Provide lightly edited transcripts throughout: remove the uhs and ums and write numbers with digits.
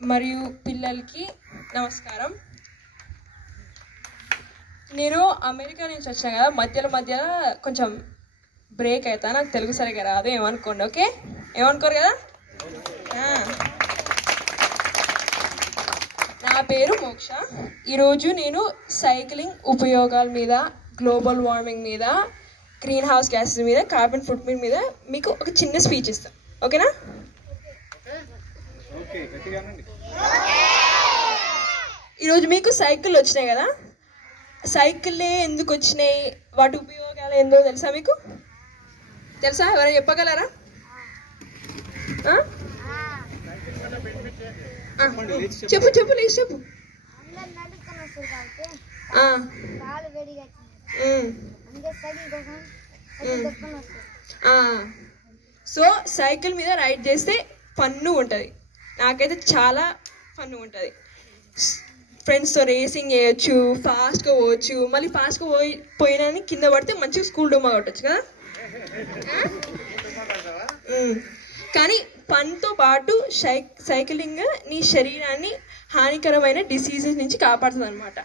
మరియు పిల్లలకి నమస్కారం. నేను అమెరికా నుంచి వచ్చాను కదా, మధ్యలో కొంచెం బ్రేక్ అవుతా, నాకు తెలుగు సరిగా రాదు, ఏమనుకోండి. ఓకే, ఏమనుకోరు కదా. నా పేరు మోక్ష. ఈరోజు నేను సైక్లింగ్ ఉపయోగాల మీద, గ్లోబల్ వార్మింగ్ మీద, గ్రీన్ హౌస్ గ్యాసెస్ మీద, కార్బన్ ఫుట్ ప్రింట్ మీద మీకు ఒక చిన్న స్పీచ్ ఇస్తాను. ఓకేనా? ఈరోజు మీకు సైకిల్ వచ్చినాయి కదా, సైకిల్లే ఎందుకు వచ్చినాయి, వాటి ఉపయోగాలు ఏందో తెలుసా మీకు? తెలుసా? ఎవరైనా చెప్పగలరా? చెప్పు చెప్పు లేదు చెప్పు. సో సైకిల్ మీద రైడ్ చేస్తే ఫన్ను ఉంటుంది. నాకైతే చాలా ఫన్ను ఉంటుంది. ఫ్రెండ్స్తో రేసింగ్ చేయొచ్చు, ఫాస్ట్గా పోవచ్చు, మళ్ళీ ఫాస్ట్గా పోయినా కింద పడితే మంచిగా స్కూల్ డొమ్మా కొట్టచ్చు కదా. కానీ ఫన్తో పాటు సైక్లింగ్ నీ శరీరాన్ని హానికరమైన డిసీజెస్ నుంచి కాపాడుతుంది అనమాట.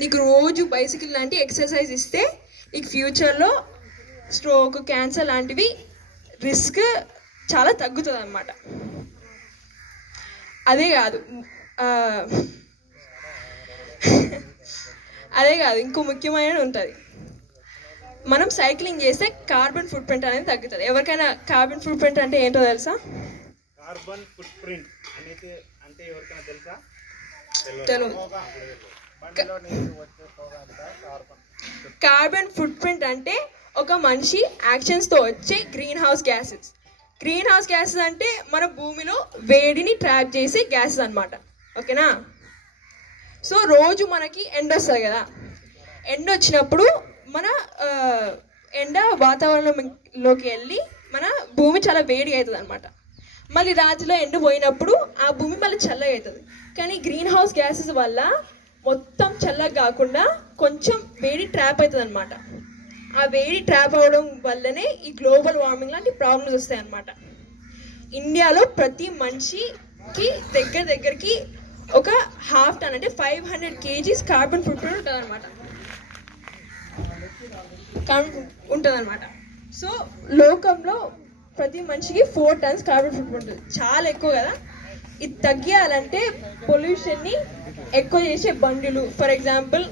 నీకు రోజు బైసికల్ లాంటి ఎక్సర్సైజ్ ఇస్తే నీకు ఫ్యూచర్లో స్ట్రోక్, క్యాన్సర్ లాంటివి రిస్క్ చాలా తగ్గుతుంది అన్నమాట. అదే కాదు ఇంకో ముఖ్యమైనది ఉంటుంది. మనం సైక్లింగ్ చేస్తే కార్బన్ ఫుట్ ప్రింట్ అనేది తగ్గుతుంది. ఎవరికైనా కార్బన్ ఫుట్ ప్రింట్ అంటే ఏంటో తెలుసా? కార్బన్ ఫుట్ ప్రింట్ అంటే ఎవరికైనా తెలుసా? కార్బన్ ఫుట్ ప్రింట్ అంటే ఒక మనిషి యాక్షన్స్తో వచ్చే green house gases. Green house gases అంటే మన భూమిలో వేడిని ట్రాప్ చేసే గ్యాసెస్ అనమాట. ఓకేనా? సో రోజు మనకి ఎండ వస్తుంది కదా, ఎండ వచ్చినప్పుడు మన ఎండ వాతావరణంలోకి వెళ్ళి మన భూమి చాలా వేడిగా అవుతుంది అనమాట. మళ్ళీ రాత్రిలో ఎండ పోయినప్పుడు ఆ భూమి మళ్ళీ చల్లగా అవుతుంది. కానీ గ్రీన్ హౌస్ గ్యాసెస్ వల్ల మొత్తం చల్లగా కాకుండా కొంచెం వేడి ట్రాప్ అవుతుంది అనమాట. ఆ వేడి ట్రాప్ అవ్వడం వల్లనే ఈ గ్లోబల్ వార్మింగ్ లాంటి ప్రాబ్లమ్స్ వస్తాయి అన్నమాట. ఇండియాలో ప్రతి మనిషికి దగ్గరికి ఒక 1/2 టన్ అంటే 500 kgs కార్బన్ ఫుట్ ప్రింట్ ఉంటుంది అనమాట. సో లోకంలో ప్రతి మనిషికి 4 tons కార్బన్ ఫుట్ ప్రింట్ ఉంటుంది. చాలా ఎక్కువ కదా. ఇది తగ్గియాలంటే పొల్యూషన్ని ఎక్కువ చేసే బండులు, ఫర్ ఎగ్జాంపుల్